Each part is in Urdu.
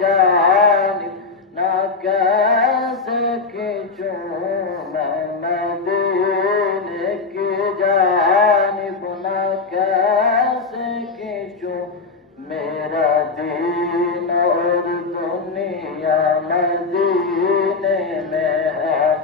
جانب نہ کیسے کھینچوں میں مدینے کی جانب نہ کیسے کھینچوں میرا دین اور دنیا مدینے میں ہے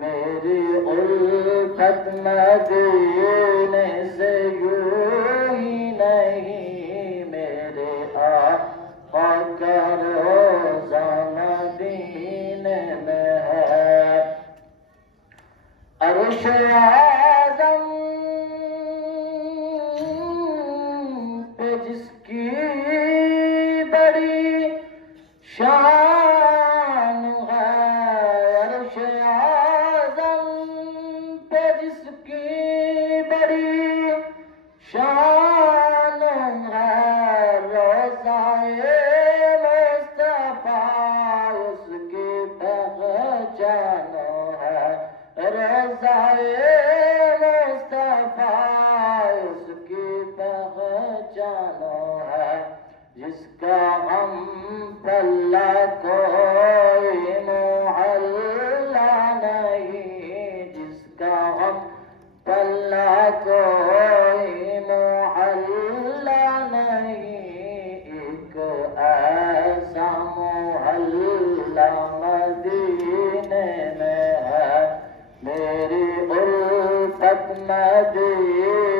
میری الفت مدینے سے یوں ہی نہیں میرے آقا کا روضہ مدینے میں ہے عرش اعظم پہ جس کی بڑی شان ہے عرش اعظم پہ جس کی بڑی شان ہے روضہ مصطفیٰ اس کی پہچان ہے روضہ مصطفیٰ اس کی پہچان ہے جس کا ہم پلہ کوئی محلہ نہیں جس کا ہم پلہ کوئی محلہ نہیں ایک ایسا محلہ مدینے میں ہے میری الفت مدینے